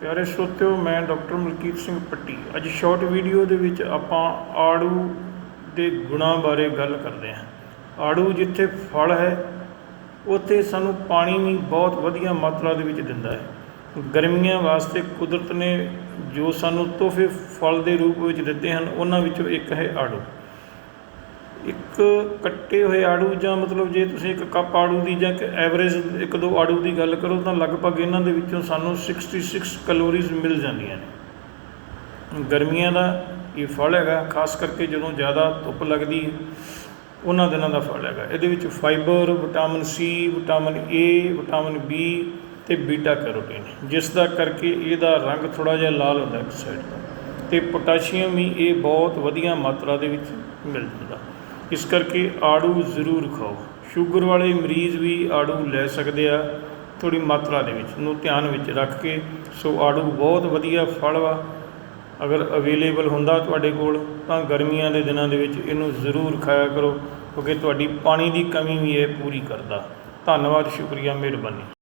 ਪਿਆਰੇ ਸਰੋਤਿਓ ਮੈਂ ਡਾਕਟਰ ਮਲਕੀਤ ਸਿੰਘ ਪੱਟੀ। ਅੱਜ ਸ਼ਾਰਟ ਵੀਡੀਓ ਦੇ ਵਿੱਚ ਆਪਾਂ ਆੜੂ ਦੇ ਗੁਣਾਂ ਬਾਰੇ ਗੱਲ ਕਰਦੇ ਹਾਂ। ਆੜੂ ਜਿੱਥੇ ਫਲ ਹੈ, ਉੱਥੇ ਸਾਨੂੰ ਪਾਣੀ ਵੀ ਬਹੁਤ ਵਧੀਆ ਮਾਤਰਾ ਦੇ ਵਿੱਚ ਦਿੰਦਾ ਹੈ। ਗਰਮੀਆਂ ਵਾਸਤੇ ਕੁਦਰਤ ਨੇ ਜੋ ਸਾਨੂੰ ਤੋਹਫੇ ਫਲ ਦੇ ਰੂਪ ਵਿੱਚ ਦਿੱਤੇ ਹਨ, ਉਹਨਾਂ ਵਿੱਚੋਂ ਇੱਕ ਹੈ ਆੜੂ। ਇੱਕ ਕੱਟੇ ਹੋਏ ਆੜੂ ਜਾਂ ਮਤਲਬ ਜੇ ਤੁਸੀਂ ਇੱਕ ਕੱਪ ਆੜੂ ਦੀ ਜਾਂ ਇੱਕ ਐਵਰੇਜ ਇੱਕ ਦੋ ਆੜੂ ਦੀ ਗੱਲ ਕਰੋ ਤਾਂ ਲਗਭਗ ਇਹਨਾਂ ਦੇ ਵਿੱਚੋਂ ਸਾਨੂੰ 66 ਕੈਲੋਰੀਜ਼ ਮਿਲ ਜਾਂਦੀਆਂ ਨੇ। ਗਰਮੀਆਂ ਦਾ ਇਹ ਫਲ ਹੈਗਾ, ਖਾਸ ਕਰਕੇ ਜਦੋਂ ਜ਼ਿਆਦਾ ਧੁੱਪ ਲੱਗਦੀ ਹੈ, ਉਹਨਾਂ ਦਿਨਾਂ ਦਾ ਫਲ ਹੈਗਾ। ਇਹਦੇ ਵਿੱਚ fibre vitamin C vitamin A vitamin B ਤੇ ਬੀਟਾ ਕੈਰੋਟੀਨ ਜਿਸ ਦਾ ਕਰਕੇ ਇਹਦਾ ਰੰਗ ਥੋੜਾ ਜਿਹਾ ਲਾਲ ਹੁੰਦਾ ਇੱਕ ਸਾਈਡ ਤੋਂ। ਤੇ ਪੋਟਾਸ਼ੀਅਮ ਵੀ ਇਹ ਬਹੁਤ ਵਧੀਆ ਮਾਤਰਾ ਦੇ ਵਿੱਚ ਮਿਲ ਜਾਂਦਾ। ਇਸ ਕਰਕੇ ਆੜੂ ਜ਼ਰੂਰ ਖਾਓ। ਸ਼ੂਗਰ ਵਾਲੇ ਮਰੀਜ਼ ਵੀ ਆੜੂ ਲੈ ਸਕਦੇ ਆ ਥੋੜੀ ਮਾਤਰਾ ਦੇ ਵਿੱਚ ਨੂੰ ਧਿਆਨ ਵਿੱਚ ਰੱਖ ਕੇ। ਸੋ ਆੜੂ ਬਹੁਤ ਵਧੀਆ ਫਲ ਵਾ। ਅਗਰ ਅਵੇਲੇਬਲ ਹੁੰਦਾ ਤੁਹਾਡੇ ਕੋਲ, ਤਾਂ ਗਰਮੀਆਂ ਦੇ ਦਿਨਾਂ ਦੇ ਵਿੱਚ ਇਹਨੂੰ ਜ਼ਰੂਰ ਖਾਇਆ ਕਰੋ, ਕਿਉਂਕਿ ਤੁਹਾਡੀ ਪਾਣੀ ਦੀ ਕਮੀ ਵੀ ਇਹ ਪੂਰੀ ਕਰਦਾ। ਧੰਨਵਾਦ, ਸ਼ੁਕਰੀਆ, ਮਿਹਰਬਾਨੀ।